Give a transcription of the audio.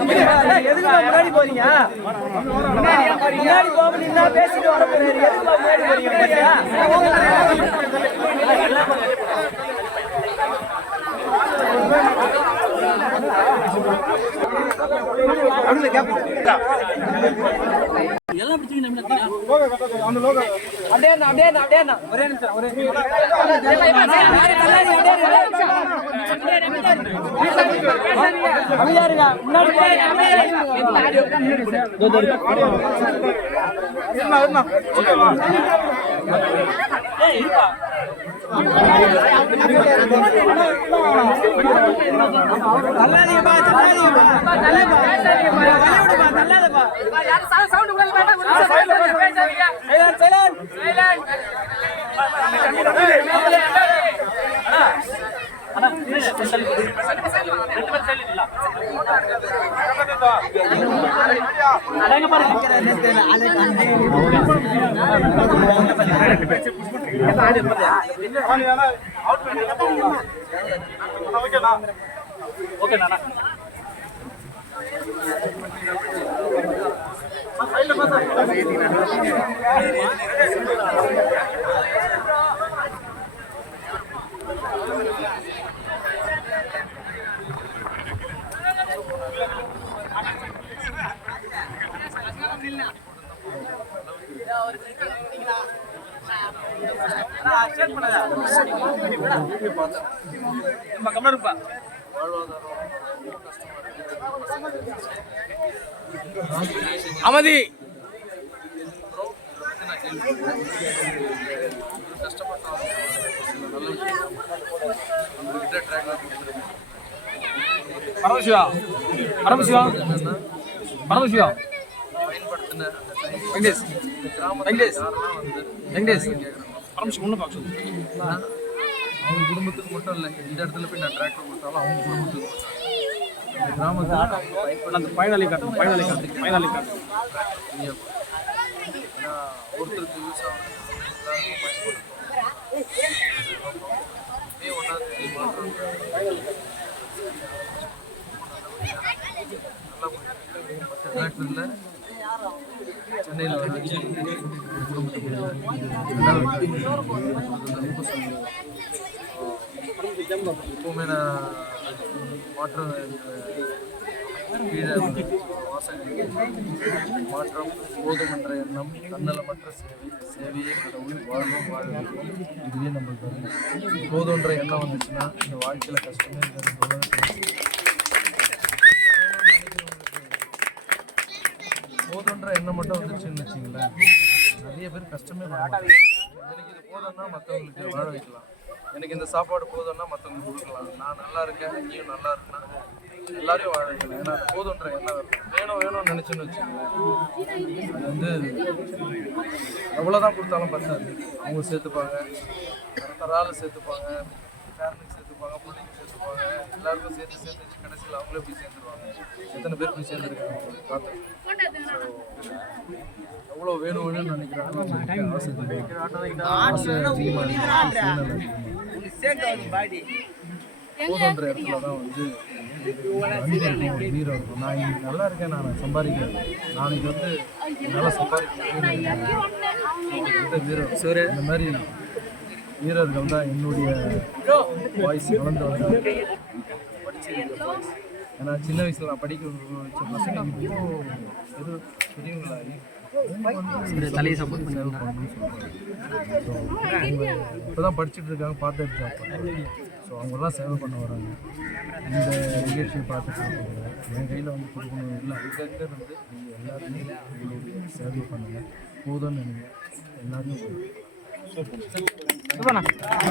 முன்னாடி போறீங்க முன்னாடி போக நின்னா பேசிட்டு வர போறீங்க அமதி பரமசிவா பரமசிவா பரமசிவா வெங்கடேஷ் வெங்கடேஷ் வெங்கடேஷ் பரமசிவம் ஒன்று பார்க்க சொல்லு. அவங்க குடும்பத்துக்கு மட்டும் இல்லை, இந்த இடத்துல போய் நான் டிராக்டர் கொடுத்தாலும் அவங்க குடும்பத்துக்கு கிராமத்தில் அந்த பயனாளி காட்டு பயனாளி காட்டு பயனாளி காட்டு ஒருத்தருக்கு யூஸ் ஆகும் மே 1ஆம் தேதி மாற்றம் டிராக்டரில் சென்னையில் வச்சு குடும்பத்துக்கு எப்போவுமே நான் மாற்றம் கீழே மாற்றம் போதும் என்ற எண்ணம் தன்னலமற்ற சேவையே கடவுள் வாழணும் வாழணும் இதுவே நம்மளுக்கு வருது. போதுன்ற எண்ணம் வந்துச்சுன்னா இந்த வாழ்க்கையில் கஷ்டமே இருக்கிறது. போதுன்ற எண்ணம் மட்டும் வந்துச்சுன்னு வச்சிங்களேன், நிறைய பேர் கஷ்டமே பண்ண எனக்கு இது போதும்னா மற்றவங்களுக்கு வாழ வைக்கலாம், எனக்கு இந்த சாப்பாடு போதும்னா மற்றவங்களுக்கு கொடுக்கலாம், நான் நல்லா இருக்கேன் நீயும் நல்லா இருக்குன்னா எல்லாரையும் வாழ வைக்கலாம். ஏன்னா போதுன்ற எண்ணம் வேணும் வேணும்னு நினச்சின்னு வச்சுக்கோங்களேன், அது வந்து எவ்வளோதான் கொடுத்தாலும் பத்தாது. அவங்க சேர்த்துப்பாங்க, தரால் சேர்த்துப்பாங்க, பேரனுக்கு சேர்த்துப்பாங்க, பிள்ளைங்க சேர்த்துப்பாங்க, எல்லாருக்கும் சேர்த்து சேர்த்து வச்சு கடைசியில் அவங்களே போய் சேர்ந்துருவாங்க. எத்தனை பேர் போய் சேர்ந்துருக்காங்க பார்த்து. எவ்வளோ வேணும் வேணும்னு நினைக்கிறாங்க, ஆசை அதிகமாக போதுன்ற இடத்துல தான் வந்து வீரம் இருக்கும். நான் இன்னைக்கு நல்லா இருக்கேன், நான் சம்பாதிக்கிறேன், நாளைக்கு வந்து நல்லா சம்பாதிக்கிறேன் வீரம். இந்த மாதிரி வீரர்கள் தான் என்னுடைய வாய்ஸ் வளர்ந்து வந்தாங்க. ஏன்னா சின்ன வயசில் நான் படிக்க வச்ச பசங்க இப்போ பெரியவங்களாகி தலையை சப்போர்ட் பண்ணணும் இப்போ தான் படிச்சுட்டு இருக்காங்க, பார்ட் டைம் ஜாப். ஸோ அவங்கெல்லாம் சேவை பண்ண வராங்க. இந்த நிகழ்ச்சியை பார்த்துட்டு என் கையில் வந்து கொடுக்கணும் இல்லை, அதுக்காக வந்து நீங்கள் எல்லாருமே உங்களுடைய சேவை பண்ணுங்கள். போதும்னு நினைக்கிறேன் எல்லாருமே.